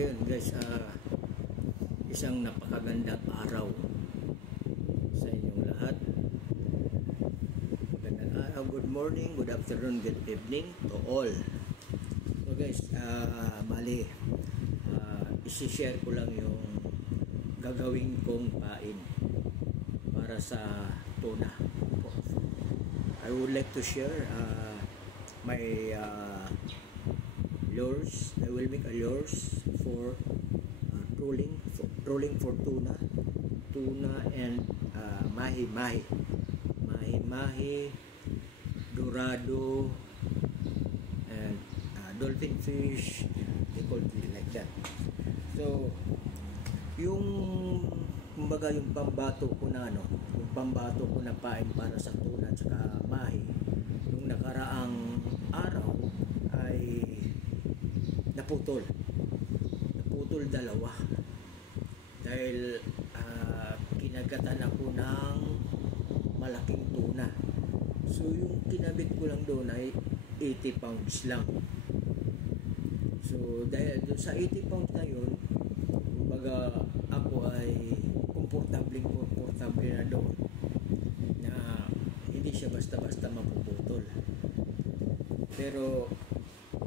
Ayun guys, isang napakagandang araw sa inyong lahat. Magandang araw, good morning, good afternoon, good evening to all. So guys, isi-share ko lang yung gagawin kong pain para sa tuna. I would like to share my lures. I will make a lures for trolling for tuna and mahi-mahi, dorado, and dolphin fish. They call it like that. So yung kumbaga yung pambato ko na pain para sa tuna at saka mahi nung nakaraang araw ay naputol dalawa dahil kinagatan ako ng malaking tuna. So yung kinabit ko lang doon ay 80 pounds lang. So dahil doon sa 80 pounds na yun, kumbaga ako ay komportable na doon na hindi siya basta-basta mapuputol. Pero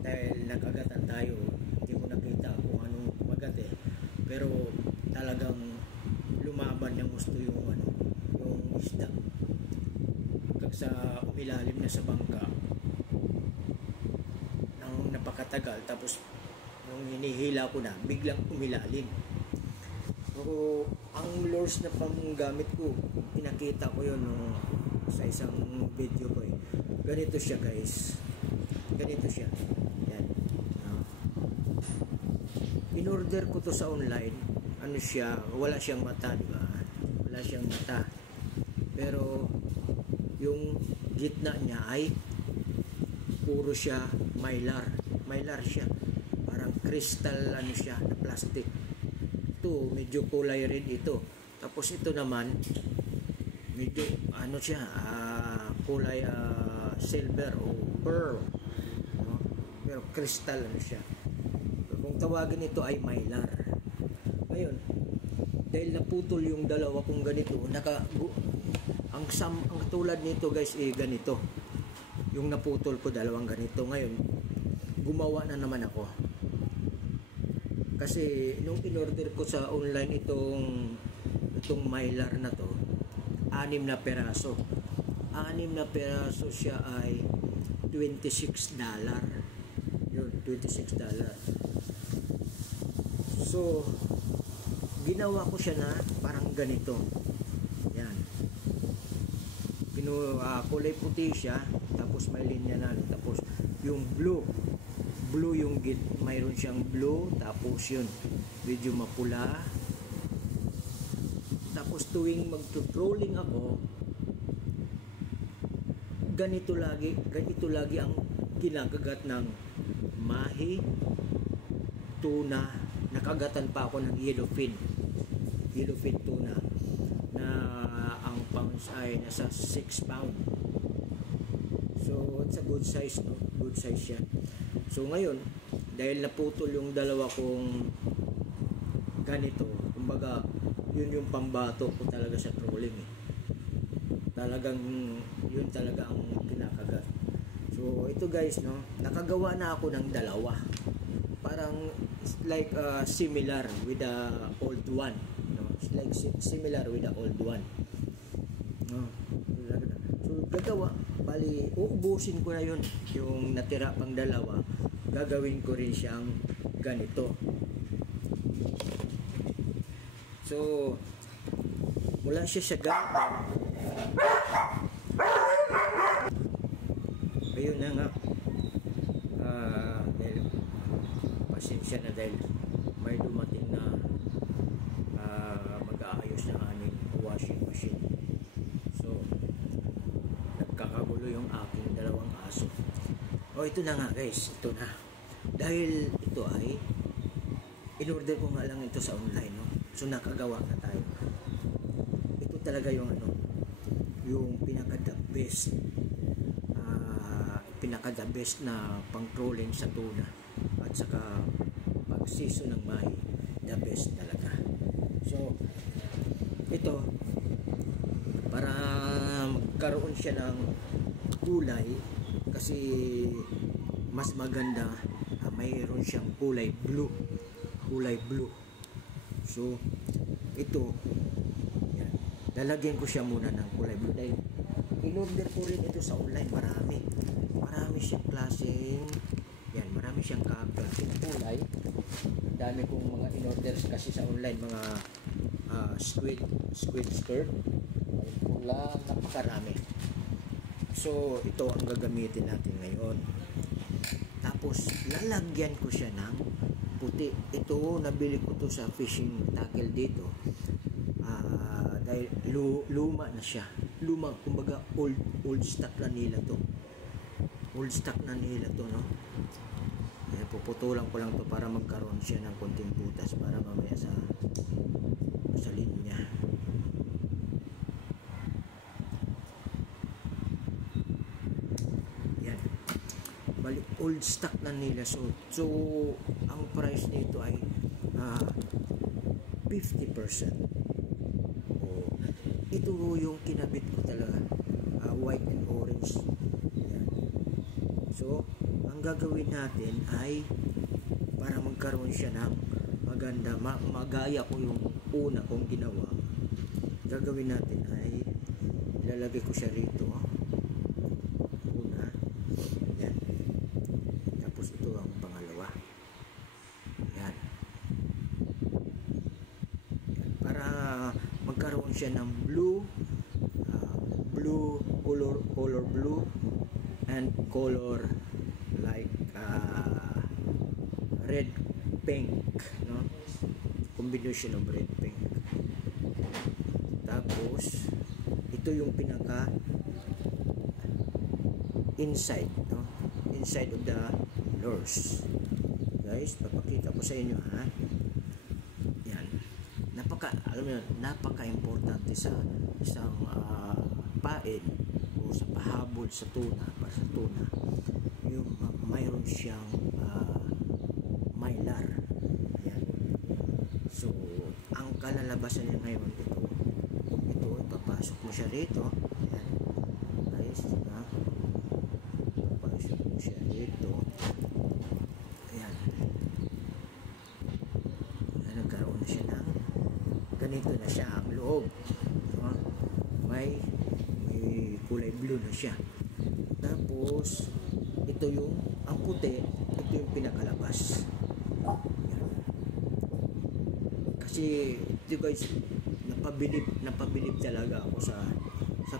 dahil nagagatan tayo, hindi ko nakita kung anong magat pero talagang lumaban ng gusto yung isda hanggang sa umilalim na sa bangka nang napakatagal. Tapos nung hinihila ko na, biglang umilalim. So ang lures na panggamit ko, pinakita ko yun sa isang video ko ganito siya guys, ganito siya. Yan. In-order ko to sa online. Ano siya, wala siyang mata, diba? Wala siyang mata. Pero yung gitna niya ay puro siya mylar siya. Parang crystal siya na plastic. Ito medyo kulay red ito. Tapos ito naman medyo siya, kulay silver o pearl. No? Pero crystal siya. Kung tawagin ito ay mylar. Ngayon, dahil naputol yung dalawa kong ganito, ang tulad nito guys ganito. Yung naputol ko dalawang ganito. Ngayon, gumawa na naman ako. Kasi nung in-order ko sa online itong mylar na to, 6 na peraso. 6 na peraso siya ay $26. Yun, $26. So, ginawa ko siya na parang ganito. Yan. Kulay puti siya, tapos may linya na. Tapos, yung blue yung mayroon siyang blue, tapos yun, medyo mapula. Tapos tuwing mag-trolling ako, ganito lagi ang kinakagat ng mahi, tuna. Nakagatan pa ako ng yellowfin tuna na ang pounds ay nasa 6 pound. So it's a good size, no? Good size siya. So ngayon, dahil naputol yung dalawa kong ganito, kumbaga yun yung pambato ko talaga sa trolling Talagang yun talaga ang kinakagat. So ito guys, no, nakagawa na ako ng dalawa. Parang like similar with the old one, no? Like similar with the old one, no? So gagawa, bali uubusin ko na yun, yung natira pang dalawa, gagawin ko rin siyang ganito. So mula siya sa ganito, ayun na nga. Pasensya na dahil may dumating na mag-aayos ng aming washing machine. So nagkakagulo yung aking dalawang aso. Ito na nga guys, ito na. Dahil ito ay in-order ko nga lang ito sa online, no? So nakagawa na tayo. Ito talaga yung yung pinaka-the best na pang-trolling sa tuna at saka pag season ng Mahi, the best talaga. So ito, para magkaroon siya ng kulay, kasi mas maganda mayroon siyang kulay blue. So ito, yan, lalagyan ko siya muna ng kulay blue dahil in-order ko rin ito sa online. Marami siyang klaseng, yan, marami siyang klaseng kulay. Ang dami kong mga in-orders kasi sa online, mga squid skirt, pula, napakarami. So ito ang gagamitin natin ngayon. Tapos lalagyan ko siya ng puti. Ito, nabili ko to sa fishing tackle dito, dahil luma na siya. Kumbaga old stock na nila to, no. Kaya puputulan ko lang to para magkaroon siya ng konting butas para mamaya sa linya. Yan, balik old stock na nila. So ang price nito ay 50%. Ito yung kinabit ko talaga, white and orange. Yan. So ang gagawin natin ay para magkaroon siya ng maganda, magaya ko yung una kong ginawa. Gagawin natin ay ilalagay ko siya rito, una. Yan. Tapos ito ang pangalawa. Yan. Yan. Para magkaroon siya ng blue color blue and color like red pink, no, combination of red pink. Tapos ito yung pinaka inside, no, inside of the lures. Guys, papakita ko sa inyo, ha. Yan, alam mo, napaka-importante sa isang pain o sa pahabol sa tuna, para sa tuna, yung mayroon siyang mylar. Ayan. So ang kalalabasan niya ngayon, ito ipapasok mo siya rito. Ayan. Guys, papasok mo siya rito. Ayan. Nagkaroon na siya ng ganito na siya ang loob, no? May kulay blue na siya. Tapos ito yung ang puti, ito yung pinakalabas. Yan. Kasi ito guys, napabilib talaga ako sa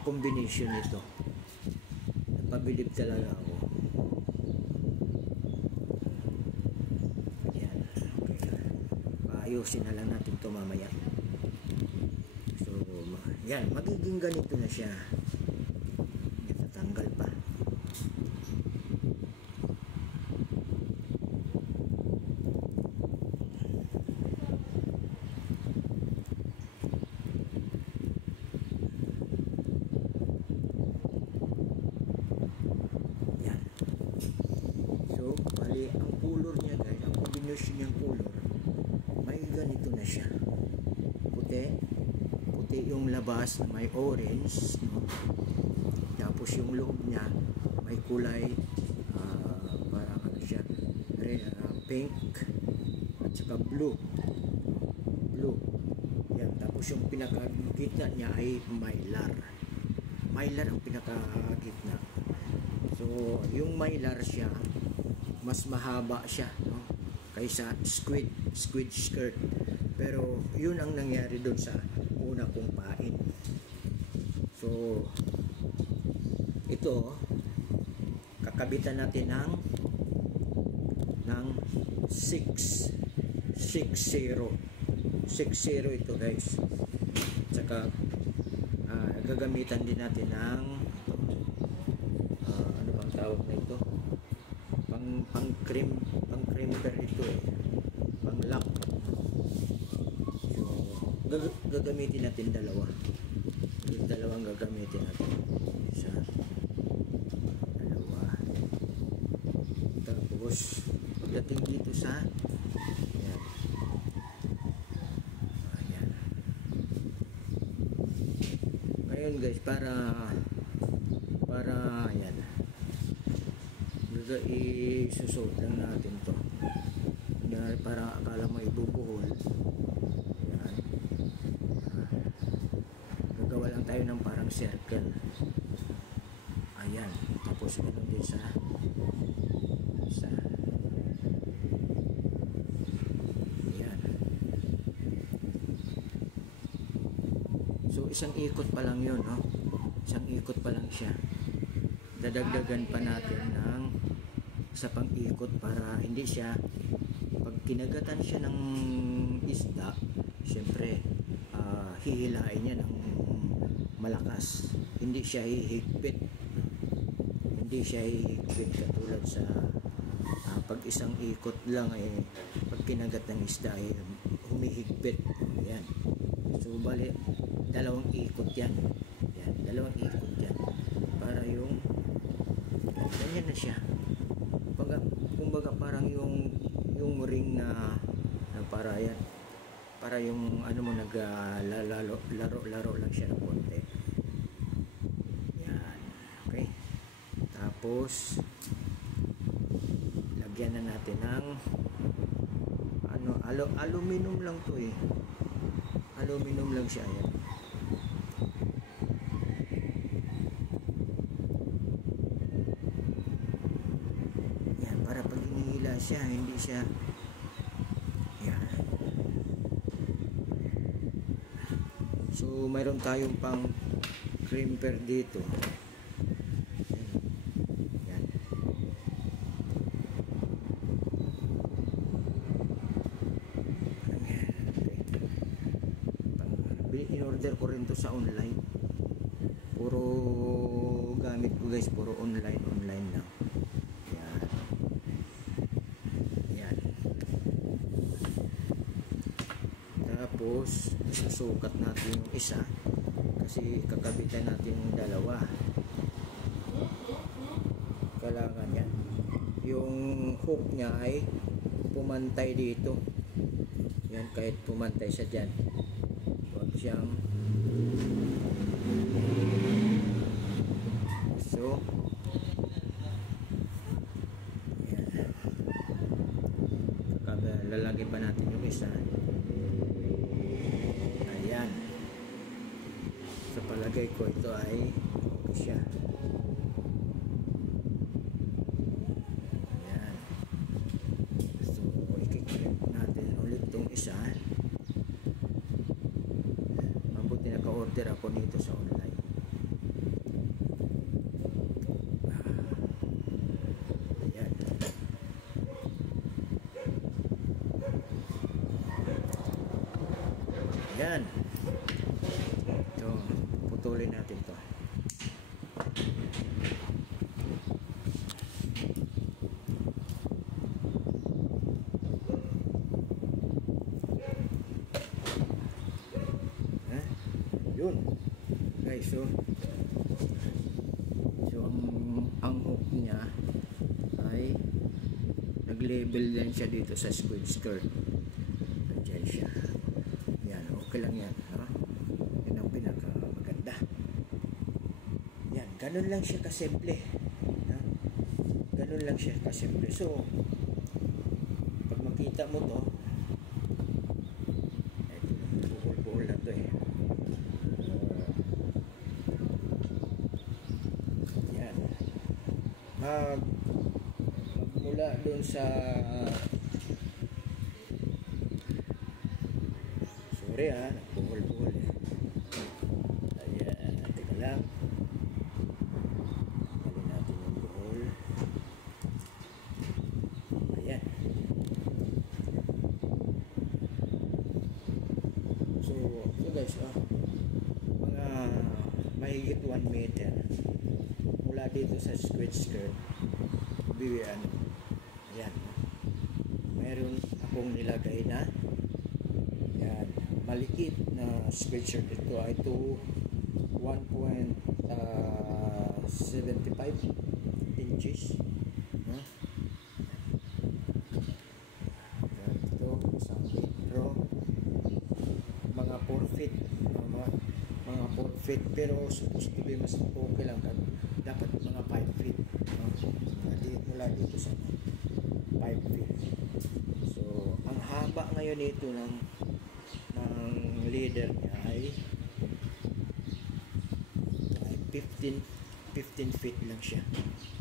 combination nito. Napabilib talaga ako. Yan. Okay. Ayusin na lang natin ito mamaya. So yan, magiging ganito na siya. Natatanggal pa. Yan. So bali, ang color niya guys, ang combination niyang color, may ganito na siya. Puti yung labas, may orange, no? Tapos yung loob niya may kulay parang ano siya, pink at saka blue. Yan. Tapos yung pinakagitna niya ay mylar ang pinakagitna. So yung mylar siya, mas mahaba siya, no, kaysa squid skirt. Pero yun ang nangyari doon sa una kong pain. So ito, kakabitan natin ng 660 ito guys. Tsaka gagamitan din natin ng ano bang tawag na ito, pang crimper ito, pang lock. So gagamitin natin dalawang gagamitin natin, isa, dalawa. Tapos pagdating dito sa yun guys, para yan, isusot lang natin to. Yan, para akala mo ibubuhol. Yan, gagawa lang tayo ng parang circle. Ayan, tapos ganun din sa ayan. So isang ikot pa lang yun, no? Isang ikot pa lang siya. Dadagdagan pa natin ng sa pang-ikot para hindi siya, pag kinagatan siya ng isda, syempre hihilain niya ng malakas, hindi siya hihigpit, katulad sa pag isang ikot lang pag kinagat ng isda humihigpit. Yan, so bali dalawang ikot yan, dalawang ikot yan para yung ganyan na siya. Kumbaga parang yung ring na para yan, para yung ano mo laro lang siya ng konti. Yan, okay. Tapos lagyan na natin ng aluminum lang to aluminum lang siya. Yan, para pag hinihila siya, hindi siya yan. So mayroon tayong pang crimper dito. Yan. In-order ko rin to sa online. Puro gamit ko guys, puro online lang. Tapos isusukat natin yung isa kasi kakabitan natin yung dalawa. Kailangan yan, yung hook niya ay pumantay dito. Yan, kahit pumantay siya dyan, huwag siyang so yan. Lalagay pa natin yung isa. Ayan, sa palagay ko ito ay okay siya. Ayan, so i-click natin ulit itong isa. Mabuti naka-order ako nito sa online. Ayan, ayan. Ito, putulin natin to. Yun guys, so ang hook niya ay nag-label yan siya dito sa squid skirt. Nandiyan siya. Yan, okay lang yan, ha? Yan ang pinaka maganda. Yan, ganun lang siya kasimple, ha? Ganun lang siya kasimple. So pag makita mo to, buhol-buhol na to yan, mula doon sa sorry nagbuhol-buhol ayan, tika lang, bali natin yung buhol. Ayan, so guys, mga mahigit 1 meter mula dito sa squid skirt. Ayan, meron akong nilagay na yan, maliit na squid skirt. Ito ay 1.75 inches. Ito, isang metro, mga 4 feet, mga 4 feet, pero supposed to be mas okay lang kan dapat mga 5 feet, mula dito sa 5 feet. So ang haba ngayon nito ng leader niya ay 15 feet lang siya.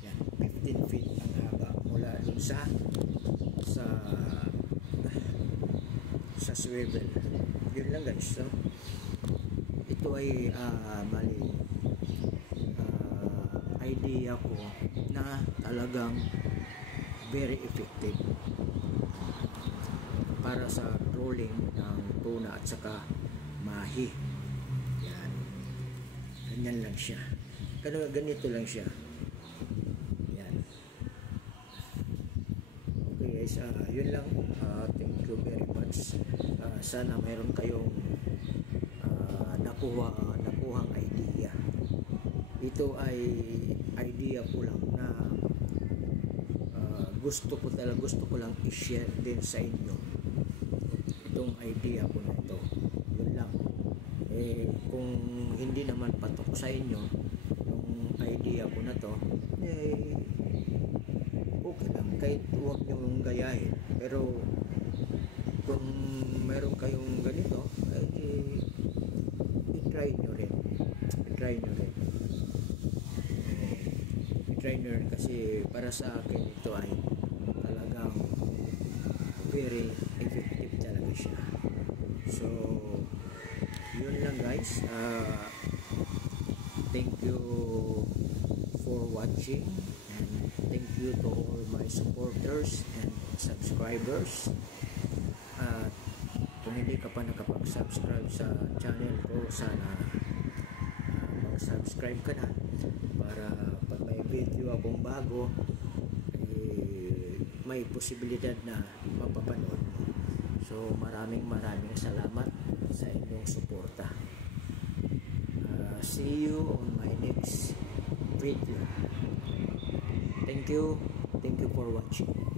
Yan, 15 feet ang haba mula dun sa swivel. Yun lang guys. So, ito ay idea ko na talagang very effective para sa trolling ng tuna at saka mahi. Yan. Ganyan lang siya. Ganito lang siya. Yan. Okay guys, yun lang. Thank you very much. Sana mayroon kayong nakuhang idea. Ito ay idea ko lang na gusto ko lang i-share din sa inyo itong idea ko na ito. Yun lang. Kung hindi naman patok sa inyo yung idea ko na to, okay lang, kahit huwag nyo gayahin. Pero kung meron kayong ganito, i-try nyo rin. Kasi para sa akin ito ay talagang very effective talaga siya. So yun lang guys. Thank you for watching, and thank you to all my supporters and subscribers. Kung hindi ka pa nakapag-subscribe sa channel ko, sana mag-subscribe ka na para pag may video akong bago, may posibilidad na mapapanood mo. So maraming salamat sa inyong suporta. See you on my next video. Thank you for watching.